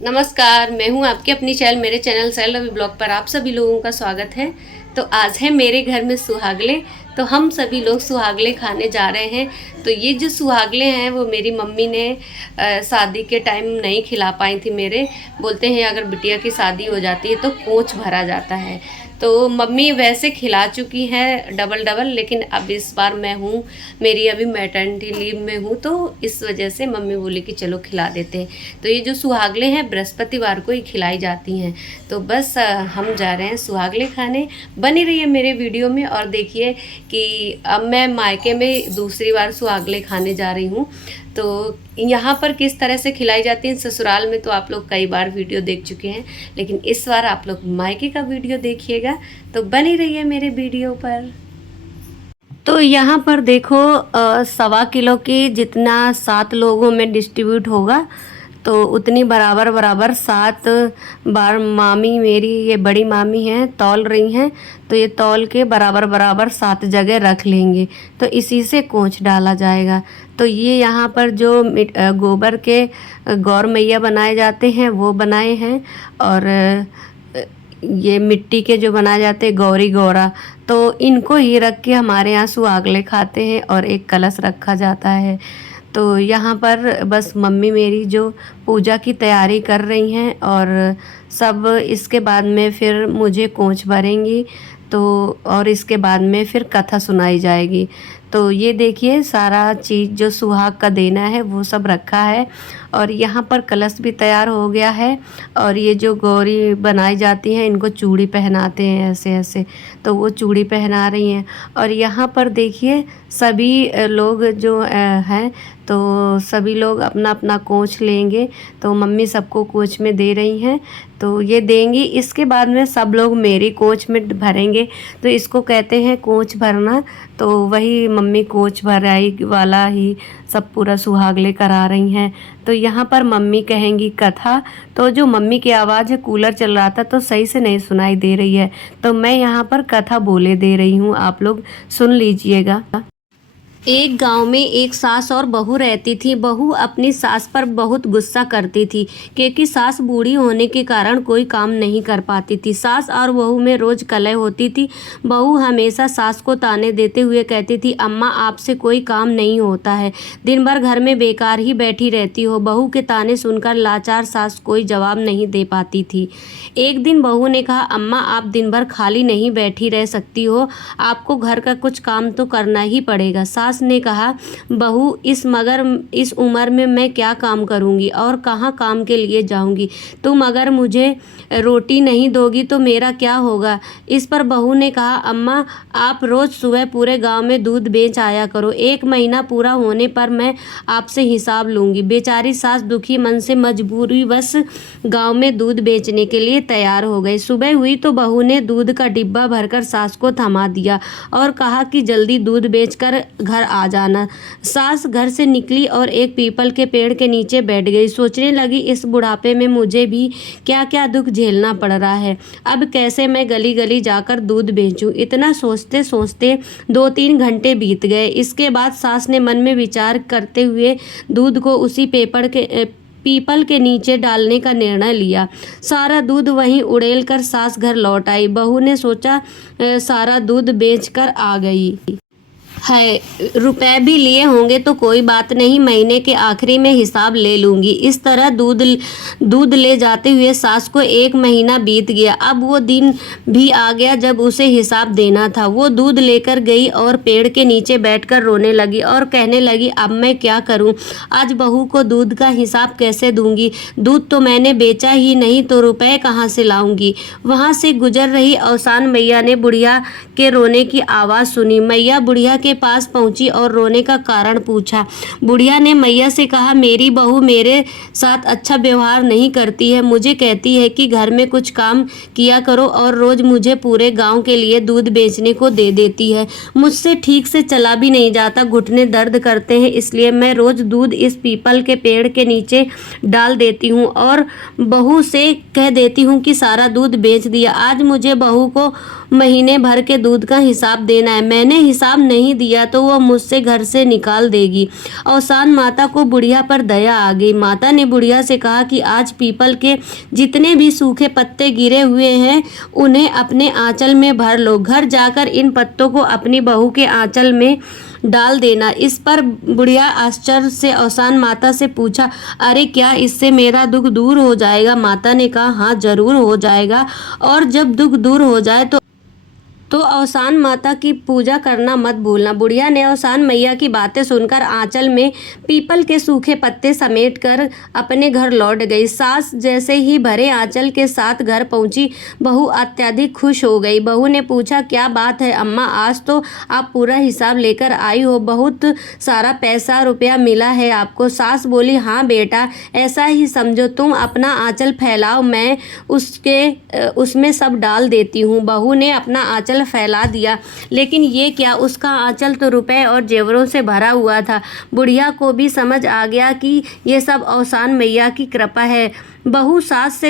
नमस्कार, मैं हूँ आपकी अपनी मेरे चैनल सैल रवि ब्लॉग पर आप सभी लोगों का स्वागत है। तो आज है मेरे घर में सुहागले। तो हम सभी लोग सुहागले खाने जा रहे हैं। तो ये जो सुहागले हैं वो मेरी मम्मी ने शादी के टाइम नहीं खिला पाई थी। मेरे बोलते हैं अगर बिटिया की शादी हो जाती है तो कोंच भरा जाता है। तो मम्मी वैसे खिला चुकी हैं डबल डबल, लेकिन अब इस बार मैं हूँ, मेरी अभी मैटरनिटी लीव में हूँ, तो इस वजह से मम्मी बोली कि चलो खिला देते हैं। तो ये जो सुहागले हैं बृहस्पतिवार को ही खिलाई जाती हैं। तो बस हम जा रहे हैं सुहागले खाने। बनी रहिए मेरे वीडियो में और देखिए कि अब मैं मायके में दूसरी बार सुहागले खाने जा रही हूँ। तो यहाँ पर किस तरह से खिलाई जाती है, ससुराल में तो आप लोग कई बार वीडियो देख चुके हैं, लेकिन इस बार आप लोग मायके का वीडियो देखिएगा। तो बनी रहिए मेरे वीडियो पर। तो यहाँ पर देखो 1.25 किलो की जितना 7 लोगों में डिस्ट्रीब्यूट होगा, तो उतनी बराबर बराबर 7 बार मामी मेरी, ये बड़ी मामी हैं, तौल रही हैं। तो ये तौल के बराबर बराबर 7 जगह रख लेंगे, तो इसी से कोंच डाला जाएगा। तो ये यहाँ पर जो गोबर के गौर मैया बनाए जाते हैं वो बनाए हैं, और ये मिट्टी के जो बनाए जाते हैं गौरी गौरा, तो इनको ही रख के हमारे यहाँ सुहागले खाते हैं और एक कलश रखा जाता है। तो यहाँ पर बस मम्मी मेरी जो पूजा की तैयारी कर रही हैं, और सब इसके बाद में फिर मुझे कोंच भरेंगी। तो और इसके बाद में फिर कथा सुनाई जाएगी। तो ये देखिए सारा चीज़ जो सुहाग का देना है वो सब रखा है, और यहाँ पर कलश भी तैयार हो गया है। और ये जो गौरी बनाई जाती हैं इनको चूड़ी पहनाते हैं ऐसे ऐसे, तो वो चूड़ी पहना रही हैं। और यहाँ पर देखिए सभी लोग जो हैं, तो सभी लोग अपना अपना कोंच लेंगे। तो मम्मी सबको कोंच में दे रही हैं, तो ये देंगी। इसके बाद में सब लोग मेरी कोंच में भरेंगे, तो इसको कहते हैं कोंच भरना। तो वही मम्मी कोंच भराई वाला ही सब पूरा सुहागले करा रही हैं। तो यहाँ पर मम्मी कहेंगी कथा। तो जो मम्मी की आवाज़ है, कूलर चल रहा था तो सही से नहीं सुनाई दे रही है, तो मैं यहाँ पर कथा बोले दे रही हूँ, आप लोग सुन लीजिएगा। एक गांव में एक सास और बहू रहती थी। बहू अपनी सास पर बहुत गुस्सा करती थी, क्योंकि सास बूढ़ी होने के कारण कोई काम नहीं कर पाती थी। सास और बहू में रोज कलह होती थी। बहू हमेशा सास को ताने देते हुए कहती थी, अम्मा आपसे कोई काम नहीं होता है, दिन भर घर में बेकार ही बैठी रहती हो। बहू के ताने सुनकर लाचार सास कोई जवाब नहीं दे पाती थी। एक दिन बहू ने कहा, अम्मा आप दिन भर खाली नहीं बैठी रह सकती हो, आपको घर का कुछ काम तो करना ही पड़ेगा। सास ने कहा, बहू इस उम्र में मैं क्या काम करूंगी और कहाँ काम के लिए जाऊंगी? तुम अगर मुझे रोटी नहीं दोगी तो मेरा क्या होगा? इस पर बहू ने कहा, अम्मा आप रोज सुबह पूरे गांव में दूध बेच आया करो, 1 महीना पूरा होने पर मैं आपसे हिसाब लूंगी। बेचारी सास दुखी मन से मजबूरी बस गांव में दूध बेचने के लिए तैयार हो गई। सुबह हुई तो बहू ने दूध का डिब्बा भरकर सास को थमा दिया और कहा कि जल्दी दूध बेचकर घर आ जाना। सास घर से निकली और एक पीपल के पेड़ के नीचे बैठ गई। सोचने लगी, इस बुढ़ापे में मुझे भी क्या क्या दुख झेलना पड़ रहा है, अब कैसे मैं गली गली जाकर दूध बेचूं। इतना सोचते सोचते 2-3 घंटे बीत गए। इसके बाद सास ने मन में विचार करते हुए दूध को उसी पीपल के नीचे डालने का निर्णय लिया। सारा दूध वहीं उड़ेल कर सास घर लौट आई। बहू ने सोचा सारा दूध बेचकर आ गई है, रुपए भी लिए होंगे तो कोई बात नहीं, महीने के आखिरी में हिसाब ले लूंगी। इस तरह दूध ले जाते हुए सास को 1 महीना बीत गया। अब वो दिन भी आ गया जब उसे हिसाब देना था। वो दूध लेकर गई और पेड़ के नीचे बैठकर रोने लगी और कहने लगी, अब मैं क्या करूं? आज बहू को दूध का हिसाब कैसे दूंगी? दूध तो मैंने बेचा ही नहीं, तो रुपए कहाँ से लाऊंगी? वहां से गुजर रही औसान मैया ने बुढ़िया के रोने की आवाज़ सुनी। मैया बुढ़िया के पास पहुंची और रोने का कारण पूछा। बुढ़िया ने मैया से कहा, मेरी बहू मेरे साथ अच्छा व्यवहार नहीं करती है, मुझे कहती है कि घर में कुछ काम किया करो और रोज मुझे पूरे गांव के लिए दूध बेचने को दे देती है। मुझसे ठीक से चला भी नहीं जाता, घुटने दर्द करते हैं, इसलिए मैं रोज दूध इस पीपल के पेड़ के नीचे डाल देती हूँ और बहू से कह देती हूँ कि सारा दूध बेच दिया। आज मुझे बहू को महीने भर के दूध का हिसाब देना है, मैंने हिसाब नहीं दिया तो वह मुझसे घर से निकाल देगी। औसान माता को बुढ़िया पर दया आ गई। माता ने बुढ़िया से कहा कि आज पीपल के जितने भी सूखे पत्ते गिरे हुए हैं उन्हें अपने आंचल में भर लो। घर जाकर इन पत्तों को अपनी बहू के आंचल में डाल देना। इस पर बुढ़िया आश्चर्य से औसान माता से पूछा, अरे क्या इससे मेरा दुख दूर हो जाएगा? माता ने कहा, हाँ जरूर हो जाएगा, और जब दुख दूर हो जाए तो औसान माता की पूजा करना मत भूलना। बुढ़िया ने औसान मैया की बातें सुनकर आंचल में पीपल के सूखे पत्ते समेटकर अपने घर लौट गई। सास जैसे ही भरे आंचल के साथ घर पहुंची, बहू अत्यधिक खुश हो गई। बहू ने पूछा, क्या बात है अम्मा, आज तो आप पूरा हिसाब लेकर आई हो, बहुत सारा पैसा रुपया मिला है आपको। सास बोली, हाँ बेटा, ऐसा ही समझो, तुम अपना आंचल फैलाओ, मैं उसमें सब डाल देती हूँ। बहू ने अपना आंचल फैला दिया, लेकिन ये क्या, उसका आंचल तो रुपए और जेवरों से भरा हुआ था। बुढ़िया को भी समझ आ गया कि ये सब औसान मैया की कृपा है। बहू सास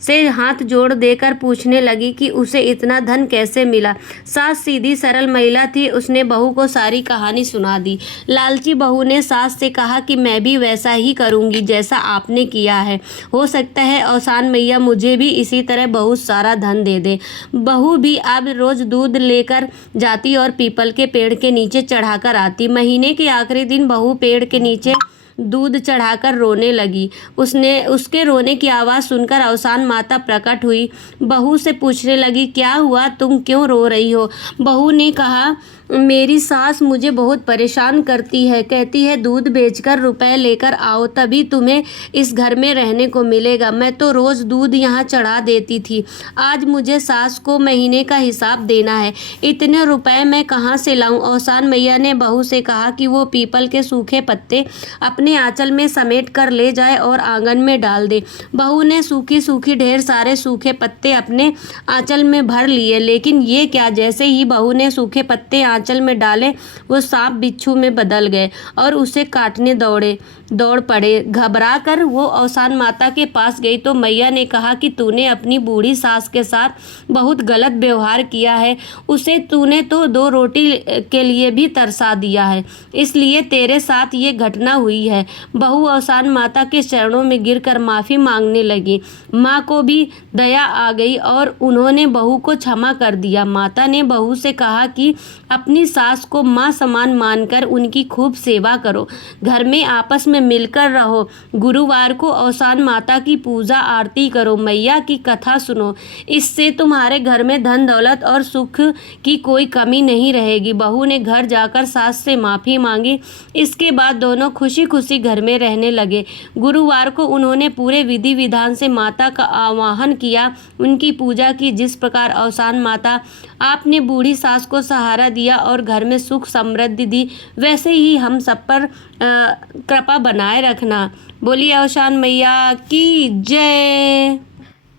से हाथ जोड़ देकर पूछने लगी कि उसे इतना धन कैसे मिला। सास सीधी सरल महिला थी, उसने बहू को सारी कहानी सुना दी। लालची बहू ने सास से कहा कि मैं भी वैसा ही करूंगी जैसा आपने किया है, हो सकता है औसान मैया मुझे भी इसी तरह बहुत सारा धन दे दे। बहू भी अब रोज दूध लेकर जाती और पीपल के पेड़ के नीचे चढ़ाकर आती। महीने के आखिरी दिन बहू पेड़ के नीचे दूध चढ़ाकर रोने लगी। उसके रोने की आवाज़ सुनकर औसान माता प्रकट हुई। बहू से पूछने लगी, क्या हुआ, तुम क्यों रो रही हो? बहू ने कहा, मेरी सास मुझे बहुत परेशान करती है, कहती है दूध बेचकर रुपए लेकर आओ तभी तुम्हें इस घर में रहने को मिलेगा। मैं तो रोज़ दूध यहाँ चढ़ा देती थी, आज मुझे सास को महीने का हिसाब देना है, इतने रुपए मैं कहाँ से लाऊं? औसान मैया ने बहू से कहा कि वो पीपल के सूखे पत्ते अपने आंचल में समेट कर ले जाए और आंगन में डाल दे। बहू ने सूखी ढेर सारे सूखे पत्ते अपने आंचल में भर लिए, लेकिन ये क्या, जैसे ही बहू ने सूखे पत्ते आंचल में डाले वो सांप बिच्छू में बदल गए और उसे काटने दौड़ पड़े। घबरा कर वो औसान माता के पास गई तो मैया ने कहा कि तूने अपनी बूढ़ी सास के साथ बहुत गलत व्यवहार किया है, उसे तूने तो 2 रोटी के लिए भी तरसा दिया है, इसलिए तेरे साथ ये घटना हुई है। बहू औसान माता के चरणों में गिरकर माफ़ी मांगने लगी। माँ को भी दया आ गई और उन्होंने बहू को क्षमा कर दिया। माता ने बहू से कहा कि अपनी सास को माँ समान मानकर उनकी खूब सेवा करो, घर में आपस में मिलकर रहो, गुरुवार को औसान माता की पूजा आरती करो, मैया की कथा सुनो, इससे तुम्हारे घर में धन दौलत और सुख की कोई कमी नहीं रहेगी। बहू ने घर जाकर सास से माफ़ी मांगी। इसके बाद दोनों खुशी खुशी घर में रहने लगे। गुरुवार को उन्होंने पूरे विधि विधान से माता का आवाहन किया, उनकी पूजा की। जिस प्रकार औसान माता आपने बूढ़ी सास को सहारा दिया और घर में सुख समृद्धि दी, वैसे ही हम सब पर कृपा बनाए रखना। बोलिए औसान मैया की जय।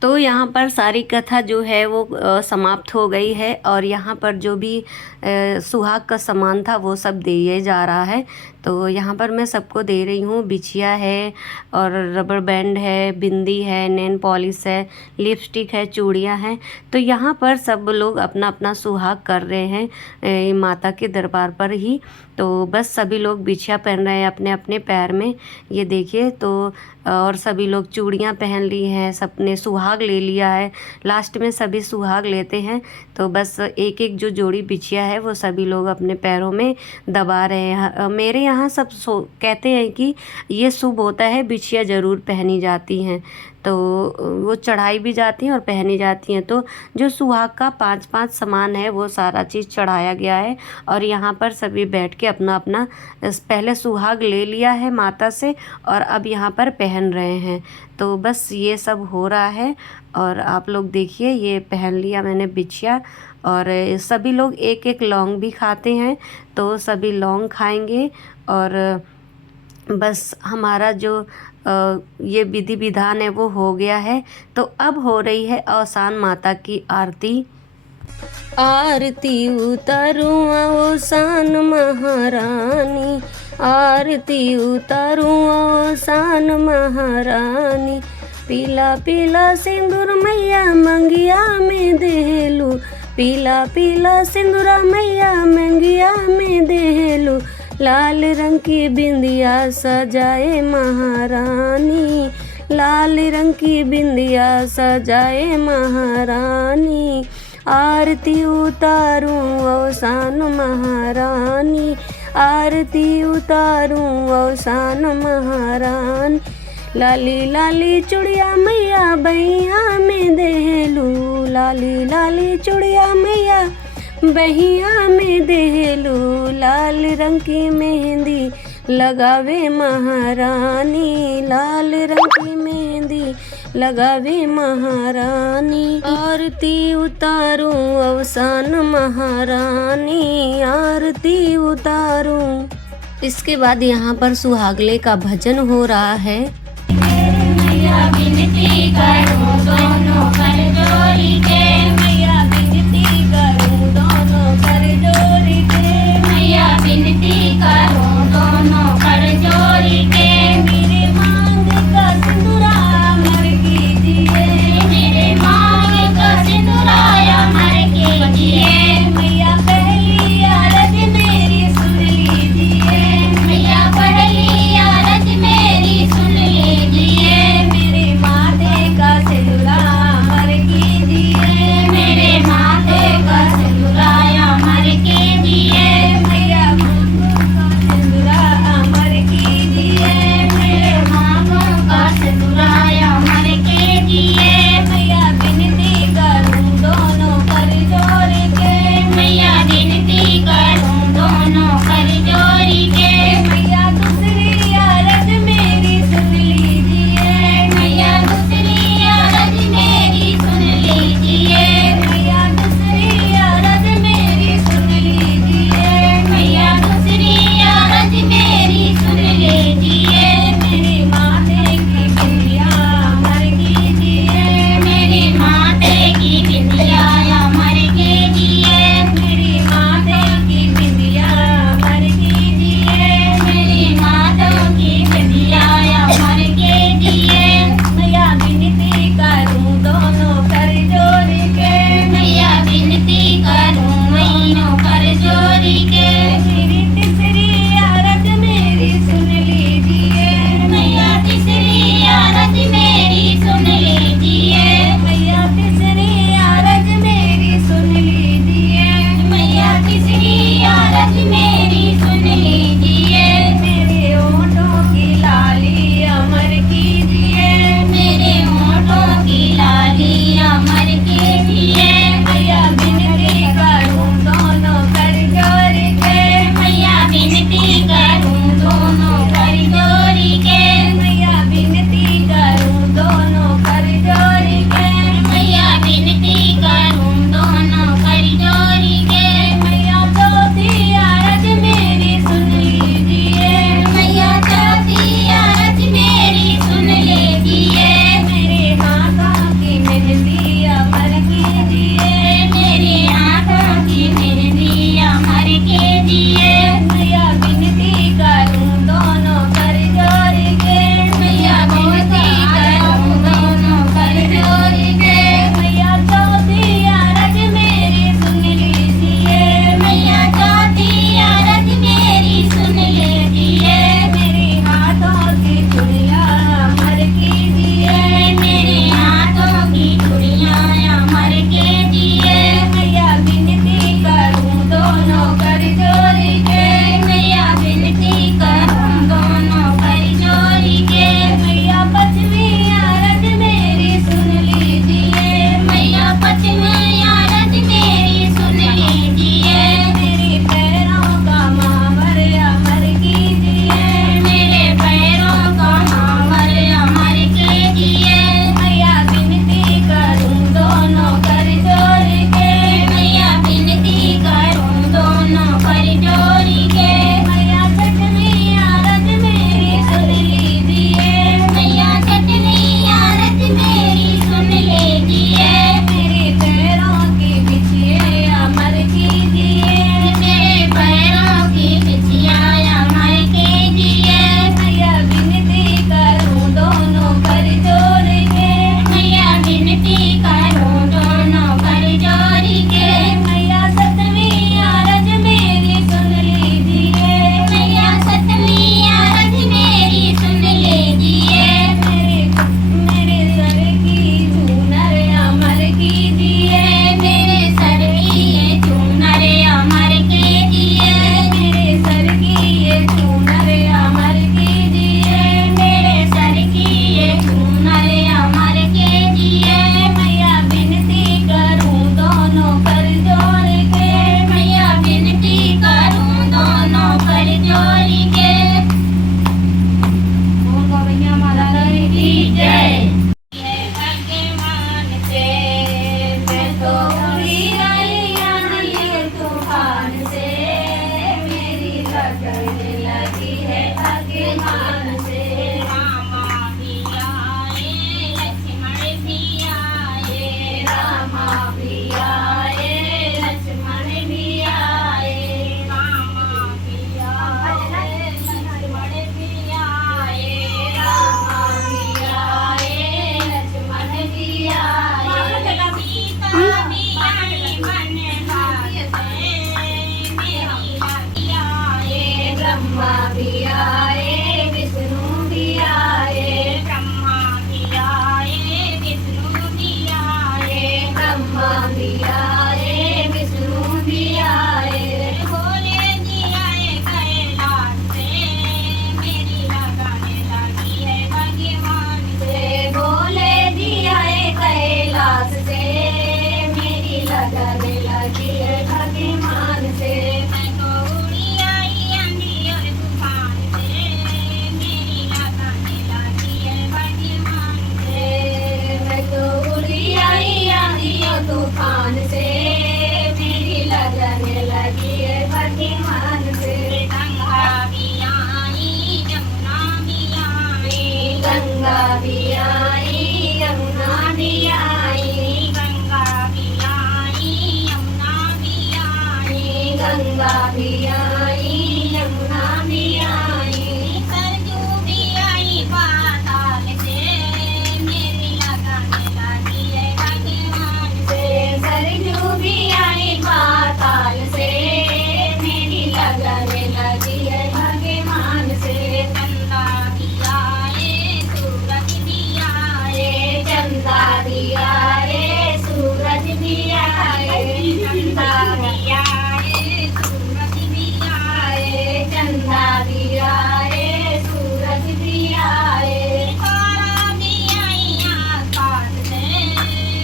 तो यहाँ पर सारी कथा जो है वो समाप्त हो गई है और यहाँ पर जो भी सुहाग का सामान था वो सब दिए जा रहा है। तो यहाँ पर मैं सबको दे रही हूँ, बिछिया है और रबर बैंड है, बिंदी है, नेल पॉलिश है, लिपस्टिक है, चूड़ियाँ हैं। तो यहाँ पर सब लोग अपना अपना सुहाग कर रहे हैं माता के दरबार पर ही। तो बस सभी लोग बिछिया पहन रहे हैं अपने अपने पैर में, ये देखिए। तो और सभी लोग चूड़ियाँ पहन ली हैं, सबने सुहाग ले लिया है, लास्ट में सभी सुहाग लेते हैं। तो बस एक एक जो जोड़ी बिछिया है वो सभी लोग अपने पैरों में दबा रहे हैं। मेरे यहाँ सब कहते हैं कि ये शुभ होता है, बिछिया ज़रूर पहनी जाती हैं, तो वो चढ़ाई भी जाती हैं और पहनी जाती हैं। तो जो सुहाग का 5-5 सामान है वो सारा चीज़ चढ़ाया गया है और यहाँ पर सभी बैठ के अपना अपना पहले सुहाग ले लिया है माता से और अब यहाँ पर पहन रहे हैं। तो बस ये सब हो रहा है और आप लोग देखिए, ये पहन लिया मैंने बिछिया और सभी लोग एक एक लौंग भी खाते हैं, तो सभी लौंग खाएंगे और बस हमारा जो ये विधि विधान है वो हो गया है। तो अब हो रही है औसान माता की आरती। आरती उतारूं औसान महारानी, आरती उतारूं औसान महारानी, पीला पीला सिंदूर मैया मंगिया में देलू, पीला पीला सिंदूरा मैया मंगिया में देलू, लाल रंग की बिंदिया सजाए महारानी, लाल रंग की बिंदिया सजाए महारानी। आरती उतारूं औसान महारानी, आरती उतारूं औसान महारानी। लाली लाली चुड़िया मैया बहिया में देलू, लाली लाली चुड़िया मैया बहिया में देलू, लाल रंग की मेहंदी लगावे महारानी, लाल रंग की मेहंदी लगावे महारानी। आरती उतारूं अवसान महारानी, आरती उतारूं। इसके बाद यहाँ पर सुहागले का भजन हो रहा है। मैया विनती करूं दोनों कर जोड़ी के, मैया विनती करूं दोनों कर जोड़ी के, मैया विनती करूं दोनों कर जोड़ी के। मेरे मांग का सिंदूरा अमर कीजिए, मेरे मांग का सिंदूरा अमर कीजिए। मैया पहली आरत मेरी सुन लीजिए, मैया पहली आरत मेरी सुन लीजिए। लगने लगी है भगवान से। मैं तो उड़ी आई आंधी और तूफान से, मेरी लगने लगी है भगवान से। मैं तो उड़ी आई आंधी और तूफान से, मेरी लगने लगी है भगवान से। गंगा भी आई यमुना भी आई, गंगा भी आई यमुना भी आई, गंगा भी आई यमुना भी आई, गंगा भी आई यमुना भी आई। सरजू भी आई पाताल से, मेरी लगने लगी है भगवान से। सरजू भी आई पाताल से, मेरी लगने लगी है भगवान से। चंदा भी आए सूरज भी आए, चंदा भी आए सूरज भी आए, चंदा भी आए सूरज भी आए, चंदा भी आए सूरज भी आए। तारा भी आई आकाश से,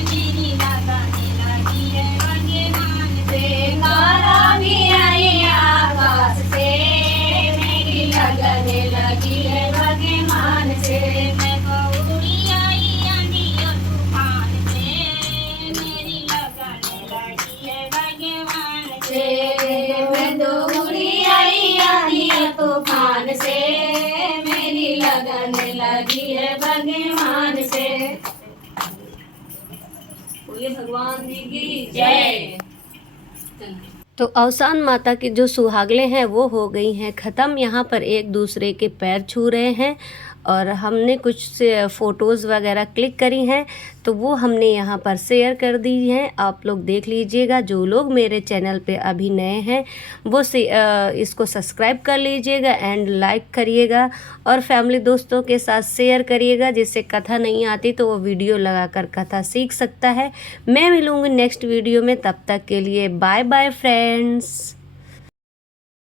मेरी लगने लगी है भगवान से। तारा भी आई आकाश से, मेरी लगने लगी है भगवान से। मैं तो उड़ी आई आंधी और तूफान से, मेरी लगने लगी है भगवान से। मैं तो उड़ी आई आंधी और तूफान से, मेरी लगने लगी है भगवान से। बोलिए भगवान जी की जय। तो अवसान माता की जो सुहागले हैं वो हो गई हैं ख़त्म। यहाँ पर एक दूसरे के पैर छू रहे हैं और हमने कुछ से फ़ोटोज़ वगैरह क्लिक करी हैं, तो वो हमने यहाँ पर शेयर कर दी हैं। आप लोग देख लीजिएगा। जो लोग मेरे चैनल पे अभी नए हैं वो इसको सब्सक्राइब कर लीजिएगा एंड लाइक करिएगा और फैमिली दोस्तों के साथ शेयर करिएगा। जिससे कथा नहीं आती तो वो वीडियो लगाकर कथा सीख सकता है। मैं मिलूँगी नेक्स्ट वीडियो में, तब तक के लिए बाय बाय फ्रेंड्स।